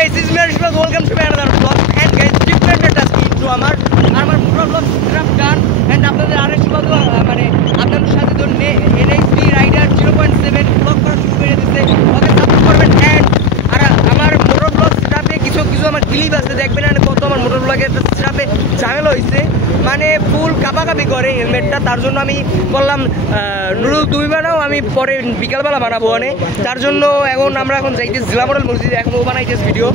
guys, this is Mirash Vlog. Welcome to my another vlog. And guys, different একটা skin তো আমার motor blog setup done and আপনাদের আরেকটু কথা মানে আপনাদের সাথে তো এনএসডি রাইডার 0.7 ব্লগ করা শুরু করে দিয়েছে। ওকে সাপোর্ট করবেন এন্ড আর আমার মোটর ব্লগ সেটআপে কিছু আমার ক্লিপ আছে দেখবেন আর কত আমার মোটর ব্লগের সেটআপে ঝামেলা হইছে মানে ফুল কাপাকাপি করে হেলমেটটা। তার জন্য আমি বললাম নুরুল তুমি বানাও, আমি পরে বিকালবেলা বানাবো অনেক। তার জন্য আমরা এখন যাইতেছি জেলা মডেল মসজিদ, এখন ও বানাইতেছে ভিডিও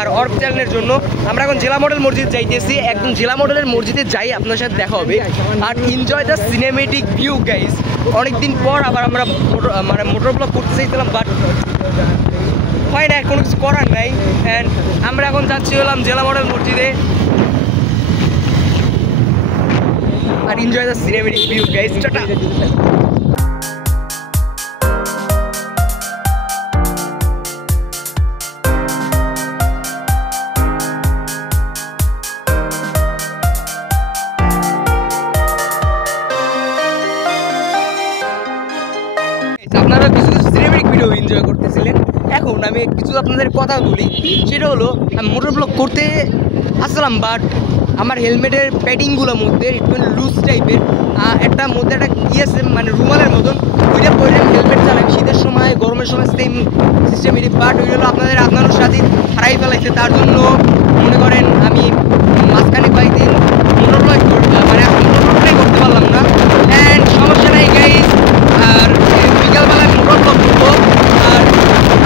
আর অর্ক চ্যানেলের জন্য। আমরা এখন জেলা মডেল মসজিদ যাইতেছি, একদম জেলা মডেলের মসজিদে যাই আপনার সাথে দেখা হবে আর enjoy the cinematic view guys. অনেকদিন পর আবার আমরা মানে মোটর ব্লগ করতে চাইছিলাম বাট হয় না, কোনো কিছু করার নাই। অ্যান্ড আমরা এখন যাচ্ছি হলাম জেলা মডেল মসজিদে আর enjoy the cinematic view guys. Tata. আপনারা কিছু সিনেমেটিক ভিডিও এনজয় করতেছিলেন, এখন আমি কিছু আপনাদের কথা বলি। সেটা হলো আমি মোটর ব্লগ করতে আসলাম বাট আমার হেলমেটের প্যাডিংগুলোর মধ্যে একটু লুজ টাইপের একটা মধ্যে একটা আছে মানে রুমালের মতন, ওইটা পরে আমি হেলমেট চালাই শীতের সময় গরমের সময় সেম সিস্টেমেরই। বাট ওই হলো আপনাদের সাথে হারাই ফেলাইছে। তার জন্য মনে করেন আমি মাঝখানে কয়েকদিন মোটর ব্লগ মানে এখন মোটর ব্লগটাই করতে পারলাম না। অ্যান্ড সমস্যা নাই গাইস, আর বিকালবেলায় মোটর ব্লগ করবো।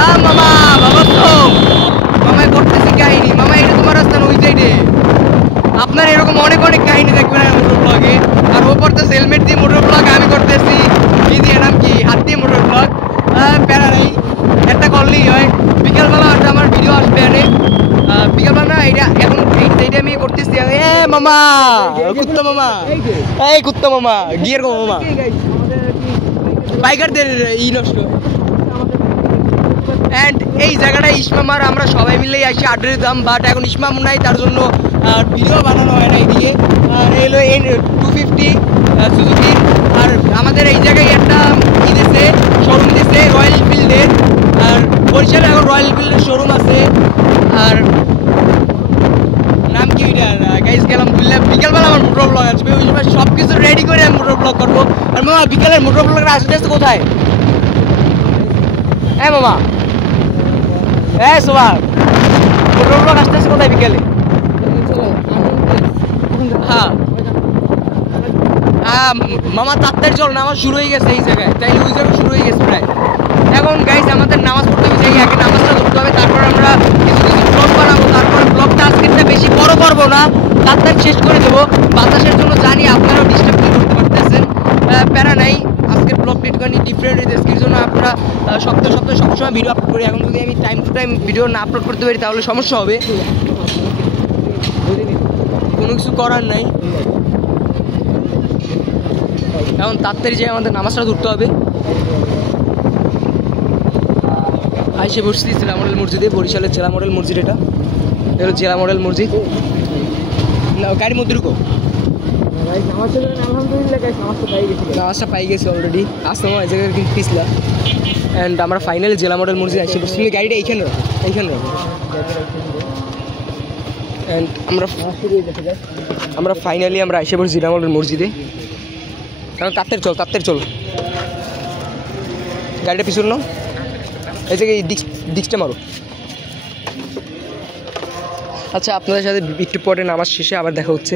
আর মামা বাবা তো মামায় করতেছি কাহিনি, মামা এটা তোমার রাস্তা না ওই সাইডে। আপনার এরকম অনেক কাহিনী দেখবেন মোটর ব্লগে। আর ও করতেছে হেলমেট দিয়ে মোটর ব্লগ, আমি করতেছি কি দিয়ে নাম কি হাত দিয়ে মোটর ব্লগ। প্যারা নেই, একটা করলেই হয়। বিকালবেলা একটা আমার ভিডিও আসবে আরে বিকালবেলা না, এটা এখন এইটা আমি করতেছি। মামা কুত্তা মামা, এই কুত্তা মামা গিয়ার গো মামা বাইকারদের নষ্ট। অ্যান্ড এই জায়গাটা ইসমামার আমরা সবাই মিলেই আসি আড্ডার দাম, বাট এখন ইসমাম নাই তার জন্য ভিডিও বানানো হয় না এদিকে। আর এলো 250 সুজুকির। আর আমাদের এই জায়গায় একটা দিয়েছে শোরুম দিয়েছে রয়্যাল এনফিল্ডের, আর বরিশালে এখন রয়্যাল এনফিল্ডের শোরুম আছে। আর নাম কি ওইটা গাইজ গেলাম বুঝলাম। বিকালবেলা আমার মোটর ব্লগ আসবে, ওই সময় সব কিছু রেডি করে আমি মোটর ব্লগ করবো। আর মামা বিকালের মোটর ব্লগটা আসতে আসতে কোথায়? হ্যাঁ মামা, হ্যাঁ সোহাগ মোটর ব্লগ আসতে আসতে কোথায় বিকেলে? হ্যাঁ মামা তাড়াতাড়ি চল না, আমার শুরু হয়ে গেছে এই জায়গায়, তাই ওই জায়গায় শুরু হয়ে গেছে প্রায়। এখন গাইজ আমাদের নামাজ পড়তে হবে, যাই আগে নামাজটা ধরতে হবে, তারপর আমরা কিছু ব্লগ বানাবো। তারপর ব্লগটা আজকেরটা বেশি বড় করবো না, তাড়াতাড়ি শেষ করে দেবো। বাতাসের জন্য জানি আপনারাও ডিস্টার্ব করতে পারতেছেন, প্যারা নাই। আজকের ব্লগটা একটুখানি ডিফারেন্ট হয়েছে, এর জন্য আমরা সপ্তাহে সবসময় ভিডিও আপলোড করি। এখন যদি আমি টাইম টু টাইম ভিডিও না আপলোড করতে পারি তাহলে সমস্যা হবে, কোনো কিছু করার নাই। এখন তাড়াতাড়ি যাই আমাদের নামাজটা ধরতে হবে। আইসে বসছি জেলা মডেল মসজিদে, বরিশালের জেলা মডেল মসজিদ। এটা হলো জেলা মডেল মসজিদ। না গাড়ির মধ্যে ঢুকো, নামাজটা পাই গেছি অলরেডি। আসতে আমার এই জায়গায় কিন্তু পিছলা। অ্যান্ড আমরা ফাইনালি জেলা মডেল মসজিদ আসছি, বসছি গাড়িটা এইখানে রাখো। অ্যান্ড আমরা ফাইনালি আমরা এসে পড়ছি জেলা মডেল মসজিদে। কারণ তাড়াতাড়ি চল গাড়িটা পিছন নাও, এই জায়গায় ডিস্কটা মারো। আচ্ছা আপনাদের সাথে একটু পরে নামাজ শেষে আবার দেখা হচ্ছে।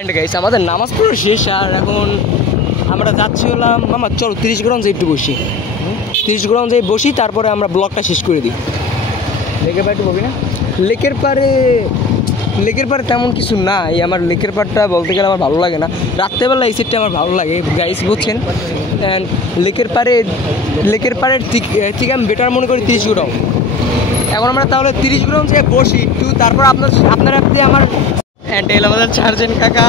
এন্ড গাইস আমাদের নামাজ পড়া শেষ, আর এখন আমরা যাচ্ছি হলাম মামা চলো 30 গ্রাম যাই একটু বসি, 30 গ্রাম যাই বসি, তারপরে আমরা ব্লগটা শেষ করে দিই। লেকের পাড়ে বলবি না? লেকের পাড়ে তেমন কিছু নাই। আমার লেকের পাড়টা বলতে গেলে আমার ভালো লাগে না, রাত্রেবেলা এই সেটটা আমার ভালো লাগে গাইস বুঝছেন। অ্যান্ড লেকের পাড়ের ঠিক আমি বেটার মনে করি 30 গ্রাম। এখন আমরা তাহলে 30 গ্রাম যে বসি একটু, তারপর আপনারা আমার অ্যান্ড এল আমাদের চারজন কাকা।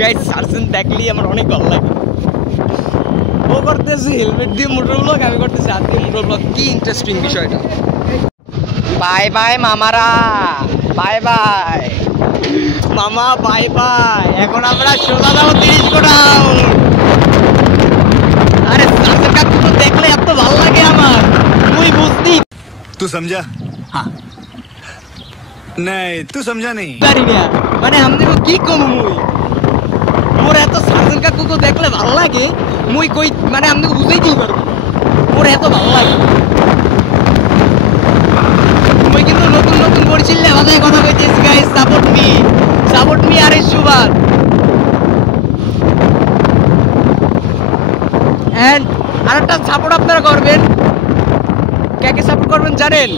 গাইস সার্জেন্ট দেখলেই আমার অনেক ভালো লাগে। ও করতেছে হেলমেট দিয়ে মোটর ব্লগ, আমি করতেছি হাত দিয়ে মোটর ব্লগ। কি ইন্টারেস্টিং বিষয়টা। বাই বাই মামারা, বাই বাই মামা, বাই বাই। এখন আমরা সোজা যাবো 30 গোডাউন। আরে সার্জেন্ট কাকু তো দেখলে এত ভালো লাগে আমার, তুই বুঝতি? तू समझा? हाँ नहीं तू समझा नहीं। জানি না মানে আমাদের কি কম মুই মোর এত সার্জেন্ট কাকুকে দেখলে ভালো লাগে, মুই কই মানে আমাদের বুঝাইতেই পারবো না, মোর এত ভালো লাগে। মুই কিন্তু নতুন নতুন বরিশালে ভাষায় কথা কইতেছি গাইস, সাপোর্ট মি আর সুবাদ। এন্ড আরেকটা সাপোর্ট আপনারা করবেন, কাকে সাপোর্ট করবেন জানেন?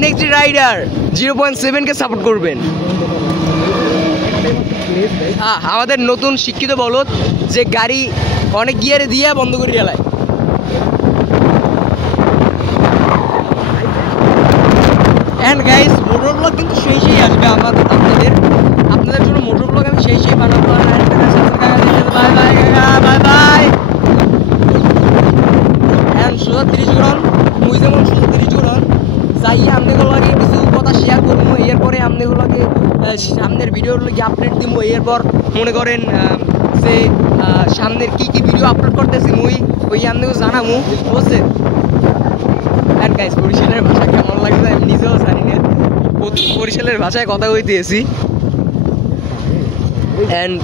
NXD রাইডার 0.7 কে সাপোর্ট করবেন। আমাদের নতুন শিক্ষিত বলদ যে গাড়ি অনেক গিয়ারে দিয়ে বন্ধ করে গেলায়। এন্ড গাইস মোটর ব্লগ কিন্তু সেই আসবে আপনাদের জন্য মোটর ব্লগ আমি সেই বানাবো। Bye bye bye bye. And সোজা 30 গ্রাম মুই যেমন সোজা 30 গ্রাম যাই আপনাদেরকে কিছু কথা শেয়ার করবো। এরপরে আপনাদেরকে সামনের ভিডিওর লগে আপডেট দিব। এরপর মনে করেন যে সামনের কি কি ভিডিও আপলোড করতেছি মুই ওই আপনাকে জানাবো, বুঝছেন? আর গাইস বরিশালের ভাষা কেমন লাগছে আমি নিজেও জানি না, বরিশালের ভাষায় কথা কইতেছি। অ্যান্ড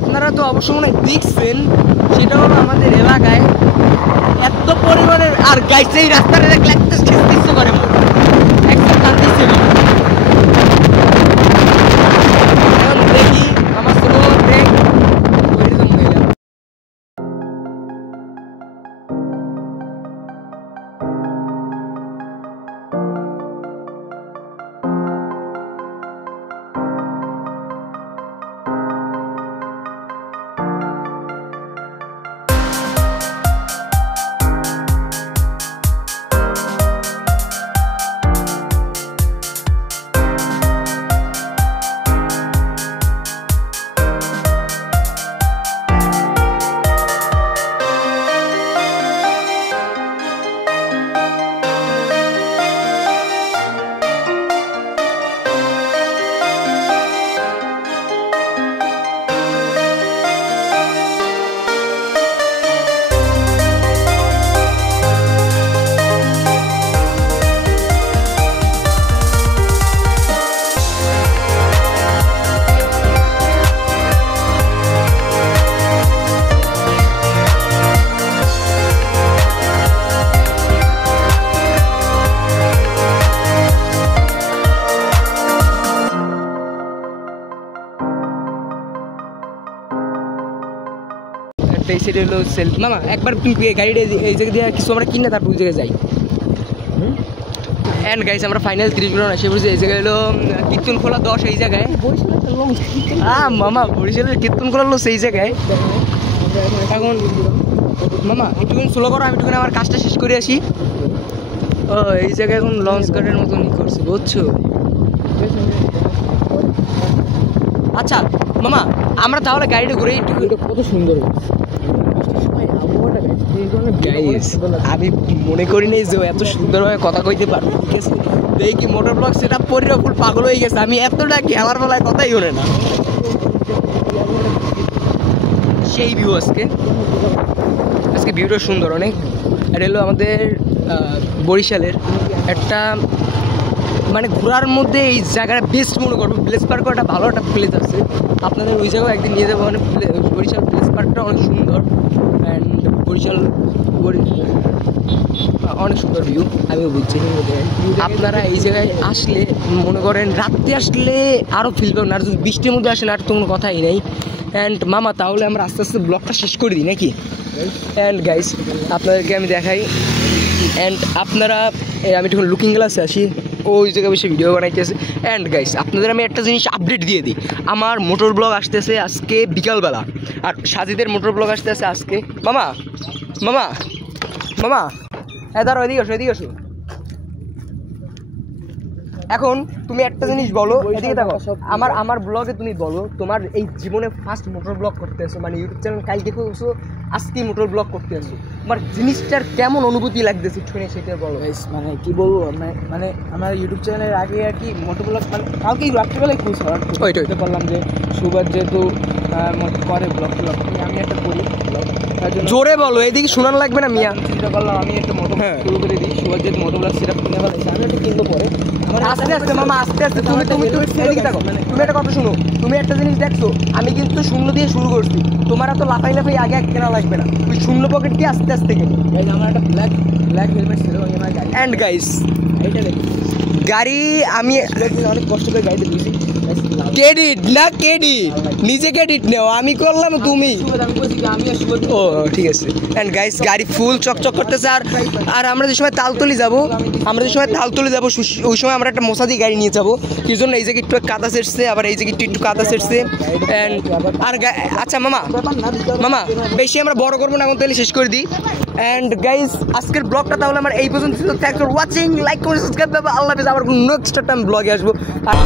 আপনারা তো অবশ্য মনে হয় দেখছেন, সেটা হলো আমাদের এলাকায় এত পরিমাণের আর গাইছে এই রাস্তাটা দেখলে একটা ইচ্ছে করে একদম কান্দিচ্ছে। এখন দেখি আমার স্লো ব্রেক মামা একবার গাড়িটা এই জায়গা দিয়ে কিছু আমরা কিনে তারপর ওই জায়গায় যাই। অ্যান্ড গাইস আমরা ফাইনাল 30 গ্রাউন্ড আসে বলছি। এই জায়গায় হলো কীর্তনখোলা 10, এই জায়গায় মামা বরিশালের কীর্তনখোলা হলো সেই জায়গায়। এখন মামা একটুখানি স্লো করো, আমি একটুখানি আমার কাজটা শেষ করে আসি। ও এই জায়গায় এখন লঞ্চ গার্ডের মতন করছে, বুঝছো? আচ্ছা মামা আমরা তাহলে গাড়িটা ঘুরে একটু, কত সুন্দর আমি মনে করি নাই যে এত সুন্দরভাবে কথা কইতে পারবো, ঠিক আছে? দেখি মোটর ব্লগ সেট আপ করে ফুল পাগল হয়ে গেছে। আমি এতটা খেলার বেলায় কথাই হলে না, সেই ভিউ আজকে ভিউটা সুন্দর অনেক। এটা হলো আমাদের বরিশালের একটা মানে ঘোরার মধ্যে এই জায়গাটা বেস্ট মনে করবো। প্লেস পার্কও একটা ভালো একটা প্লেস আছে, আপনাদের ওই জায়গায় একদিন নিয়ে যাবো। মানে বরিশাল প্লেস পার্কটা অনেক সুন্দর। অ্যান্ড বরিশাল অনেক সুন্দর ভিউ, আমিও বুঝছি। আপনারা এই জায়গায় আসলে মনে করেন রাত্রে আসলে আরও ফিল পাবেন, আর যদি বৃষ্টির মধ্যে আসেন আর তো কোনো কথাই নেই। অ্যান্ড মামা তাহলে আমরা আস্তে আস্তে ব্লগটা শেষ করে দিই নাকি? অ্যান্ড গাইস আপনাদেরকে আমি দেখাই। অ্যান্ড আপনারা আমি যখন লুকিং গ্লাসে আসি ওই জায়গায় বসে ভিডিও বানাইতেছে। অ্যান্ড গাইস আপনাদের আমি একটা জিনিস আপডেট দিয়ে দিই, আমার মোটর ব্লগ আসতেছে আজকে বিকালবেলা, আর সাজিদের মোটর ব্লগ আসতেছে আজকে। মামা মামা মামা হ্যাঁ দাঁড়ো, এদিকে আসো। এখন তুমি একটা জিনিস বলো, এদিকে দেখো, আমার ব্লগে তুমি বলো তোমার এই জীবনে ফার্স্ট মোটর ব্লগ করতে আসো, মানে ইউটিউব চ্যানেল কালকে করছো, আজকেই মোটর ব্লগ করতে আসো, তোমার জিনিসটার কেমন অনুভূতি লাগতেছে একটুখানি সেটা বলো। মানে কি বলবো, মানে আমার ইউটিউব চ্যানেলের আগে আর কি মোটর ব্লগ মানে কালকেই রাত্রিবেলায় খুশ হওয়ার বুঝতে পারলাম যে সুবাদ যেহেতু করে ব্লগ আমি একটা করি ব্লগ, তার জন্য জোরে বলো, এদিকে শোনানো লাগবে না মিয়া। চিন্তা করলাম আমি একটা মোটর শুরু করে দিই। সুবাদ যেহেতু মোটর ব্লগ সেটা কিনে ফেলেছে, আমি একটা কিনবো পরে। আস্তে আস্তে মামা, আস্তে আস্তে তুমি এদিকে দেখো, তুমি একটা কথা শুনো, তুমি একটা জিনিস দেখছো, আমি কিন্তু শূন্য দিয়ে শুরু করছি, তোমার এত লাফাই লাফাই আগে কেনা লাগবে না, তুই শূন্য পকেট দিয়ে আস্তে আস্তে কেনো। আমার একটা ব্ল্যাক হেলমেট ছিল আমার গাড়ি। অ্যান্ড গাইস এইটা দেখি গাড়ি আমি অনেক কষ্ট করে গাড়িতে দিয়েছি। ক্রেডিট না ক্রেডিট, নিজে ক্রেডিট নেও, আমি করলাম তুমি। ও ঠিক আছে। অ্যান্ড গাইস গাড়ি ফুল চকচক করতেছে। আর আমরা যে সময় তালতলি যাবো, ওই সময় আমরা একটা মশাদি গাড়ি নিয়ে যাবো, কি জন্য এই জায়গায় একটু কাদা সেরছে, আবার এই জায়গায় একটু কাদা সেরছে। অ্যান্ড আর আচ্ছা মামা বেশি আমরা বড় করবো না, এখন তাহলে শেষ করে দিই। অ্যান্ড গাইস আজকের ব্লগটা তাহলে আমার এই পর্যন্ত ছিল। থ্যাংকস ফর ওয়াচিং, লাইক করে সাবস্ক্রাইব, আল্লাহ হাফেজ। আবার নেক্সট টাইম ব্লগে আসবো। আর